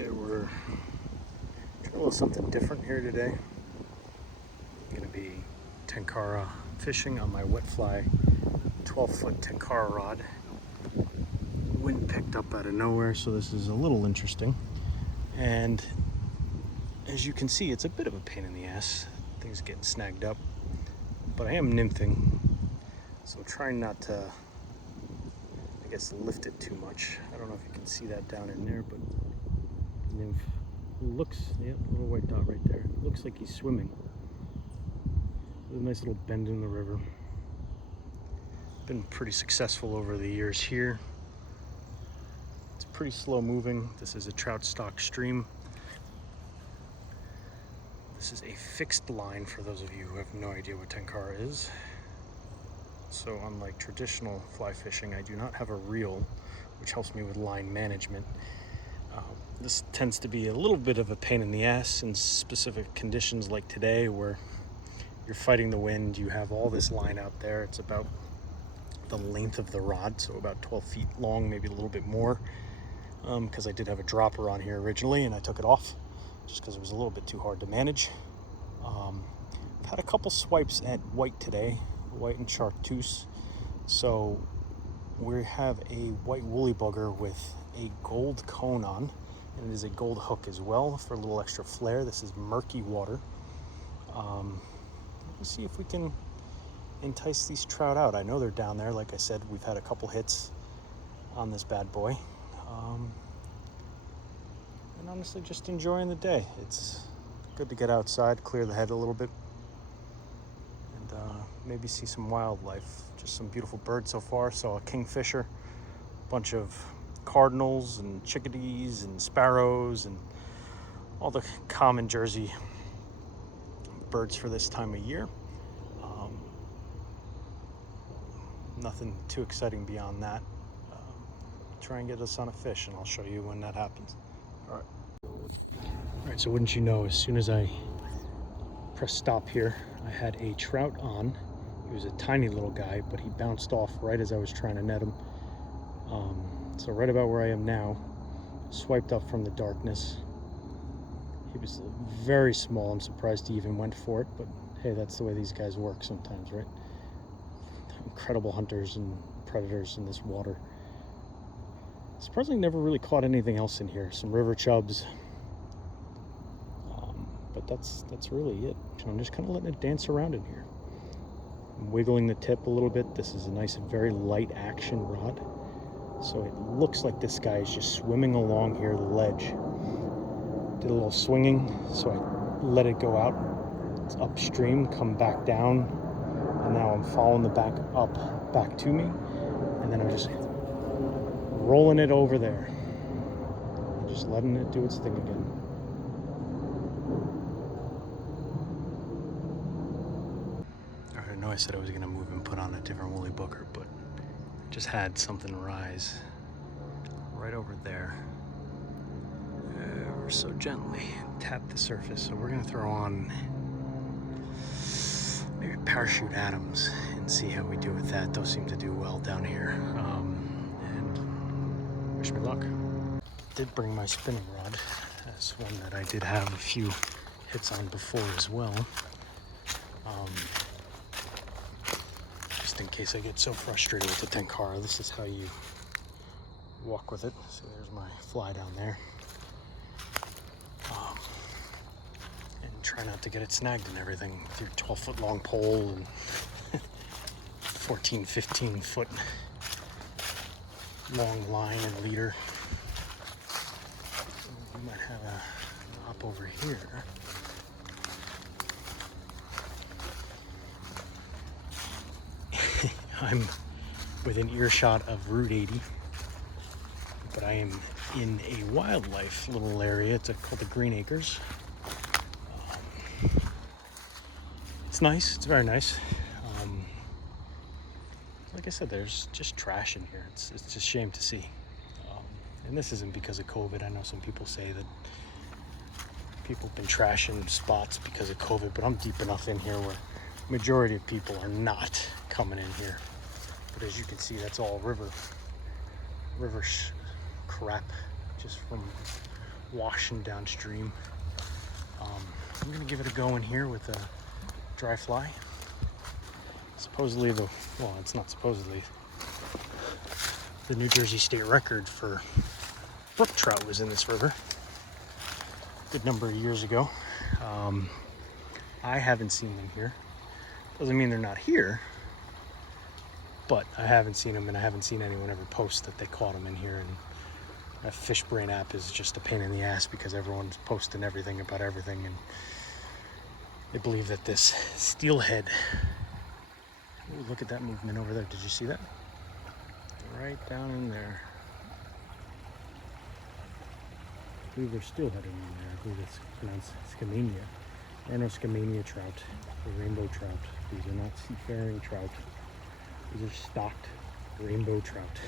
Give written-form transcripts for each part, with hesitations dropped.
Okay, we're trying a little something different here today. I'm going to be tenkara fishing on my wet fly 12-foot tenkara rod. Wind picked up out of nowhere, so this is a little interesting. And as you can see, it's a bit of a pain in the ass. Things getting snagged up. But I am nymphing, so trying not to, I guess, lift it too much. I don't know if you can see that down in there, but nymph looks, yeah, little white dot right there. Looks like he's swimming. There's a nice little bend in the river. Been pretty successful over the years here. It's pretty slow moving. This is a trout stock stream. This is a fixed line for those of you who have no idea what tenkara is. So unlike traditional fly fishing, I do not have a reel, which helps me with line management. This tends to be a little bit of a pain in the ass in specific conditions like today, where you're fighting the wind. You have all this line out there. It's about the length of the rod, so about 12 feet long, maybe a little bit more, because I did have a dropper on here originally and I took it off just because it was a little bit too hard to manage. I've had a couple swipes at white today, white and chartreuse. So we have a white woolly bugger with a gold cone on, and it is a gold hook as well for a little extra flair. This is murky water. Let's see if we can entice these trout out. I know they're down there. Like I said, we've had a couple hits on this bad boy. And honestly, just enjoying the day. It's good to get outside, clear the head a little bit, and maybe see some wildlife. Just some beautiful birds so far. Saw a kingfisher, a bunch of cardinals and chickadees and sparrows and all the common Jersey birds for this time of year. Nothing too exciting beyond that. Try and get us on a fish, and I'll show you when that happens. All right, so wouldn't you know, as soon as I pressed stop here, I had a trout on. He was a tiny little guy, but he bounced off right as I was trying to net him. So right about where I am now, swiped up from the darkness. He was very small. I'm surprised he even went for it, but hey, that's the way these guys work sometimes, right? Incredible hunters and predators in this water. Surprisingly, never really caught anything else in here. Some river chubs, but that's really it. I'm just kind of letting it dance around in here. I'm wiggling the tip a little bit. This is a nice, very light action rod, so it looks like this guy is just swimming along here the ledge. Did a little swinging, so I let it go out. It's upstream, come back down, and now I'm following the back to me, and then I'm just rolling it over there, just letting it do its thing again. All right, I know I said I was going to move and put on a different woolly booger, but I just had something rise right over there. Ever so gently tap the surface. So we're going to throw on maybe Parachute Adams and see how we do with that. Those seem to do well down here. And wish me luck. Did bring my spinning rod. That's one that I did have a few hits on before as well. Just in case I get so frustrated with the tenkara, this is how you walk with it. So there's my fly down there. And try not to get it snagged and everything with your 12-foot long pole and 14, 15-foot long line and leader. We might have a hop over here. I'm within earshot of Route 80, but I am in a wildlife little area. It's called the Green Acres. It's nice. It's very nice. Like I said, there's just trash in here. It's just a shame to see. And this isn't because of COVID. I know some people say that people have been trashing spots because of COVID, but I'm deep enough in here where majority of people are not coming in here. But as you can see, that's all river crap, just from washing downstream. I'm gonna give it a go in here with a dry fly. Supposedly well, it's not supposedly, the New Jersey state record for brook trout was in this river a good number of years ago. I haven't seen them here. Doesn't mean they're not here, but I haven't seen them, and I haven't seen anyone ever post that they caught them in here. And that Fish Brain app is just a pain in the ass because everyone's posting everything about everything, and they believe that this steelhead. Ooh, look at that movement over there. Did you see that? Right down in there. I believe there's steelhead in there. I believe it's pronounced Skamania. There are no Skamania trout or rainbow trout. These are not seafaring trout. These are stocked rainbow trout.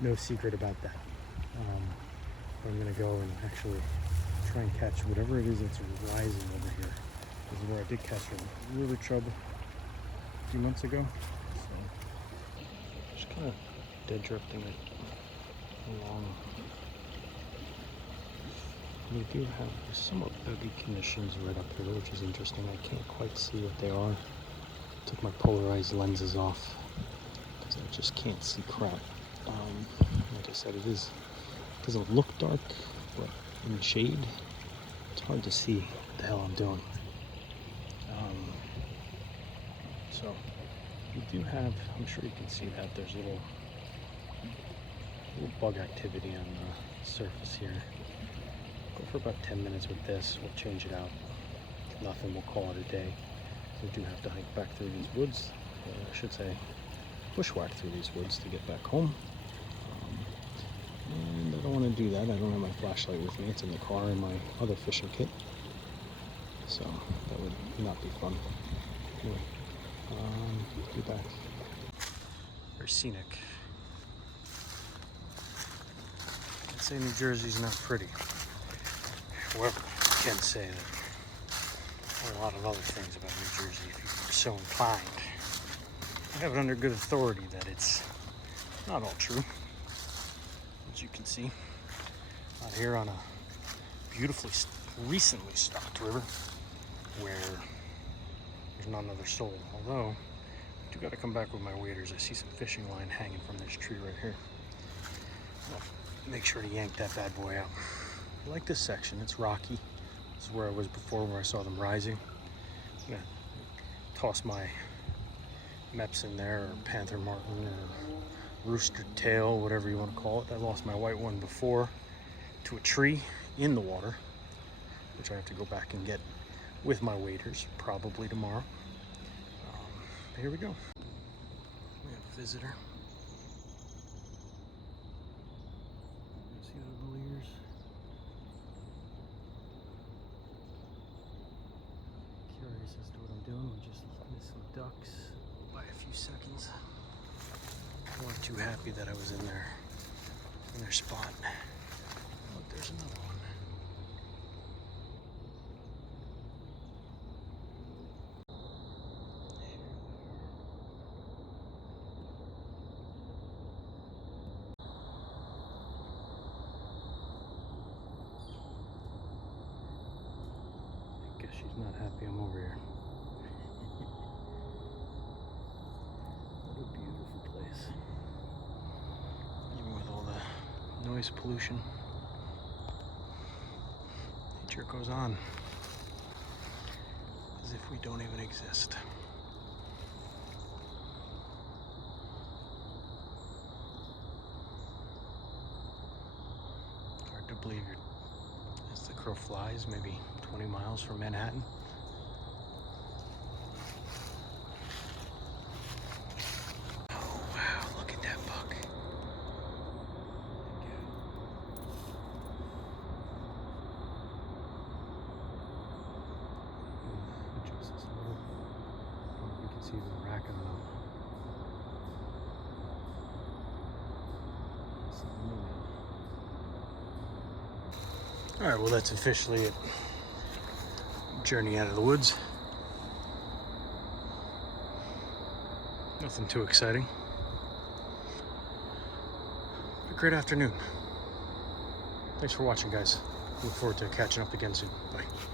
No secret about that. I'm gonna go and actually try and catch whatever it is that's rising over here. This is where I did catch a river chub a few months ago. So just kind of dead drifting it along. We do have somewhat buggy conditions right up here, which is interesting. I can't quite see what they are. Took my polarized lenses off because I just can't see crap. Like I said, it doesn't look dark, but in the shade, it's hard to see what the hell I'm doing. So we do have, I'm sure you can see that there's a little bug activity on the surface here. Go for about 10 minutes with this. We'll change it out. If nothing, we'll call it a day. We do have to hike back through these woods. I should say bushwhack through these woods to get back home. And I don't want to do that. I don't have my flashlight with me. It's in the car in my other fishing kit. So that would not be fun. Anyway, be back. Very scenic. I'd say New Jersey's not pretty. However, I can say that a lot of other things about New Jersey, if you're so inclined. I have it under good authority that it's not all true. As you can see, out here on a beautifully, recently stocked river where there's not another soul. Although, I do got to come back with my waders. I see some fishing line hanging from this tree right here. I'll make sure to yank that bad boy out. I like this section. It's rocky. This is where I was before, where I saw them rising. I'm gonna toss my Meps in there, or Panther Martin, or Rooster Tail, whatever you want to call it. I lost my white one before to a tree in the water, which I have to go back and get with my waders, probably tomorrow. But here we go. We have a visitor. See the little ears? Curious as to what I'm doing. We just missed some ducks by a few seconds. I wasn't too happy that I was in their spot. Look, there's another one. I guess she's not happy I'm over here. What a beautiful place. Even with all the noise pollution, nature goes on as if we don't even exist. Hard to believe you're, as the crow flies, maybe 20 miles from Manhattan. Oh wow, look at that buck. Adjust this a little. I don't know if you can see the rack on them. Alright, well that's officially it. Journey out of the woods. Nothing too exciting. A great afternoon. Thanks for watching, guys. Look forward to catching up again soon. Bye.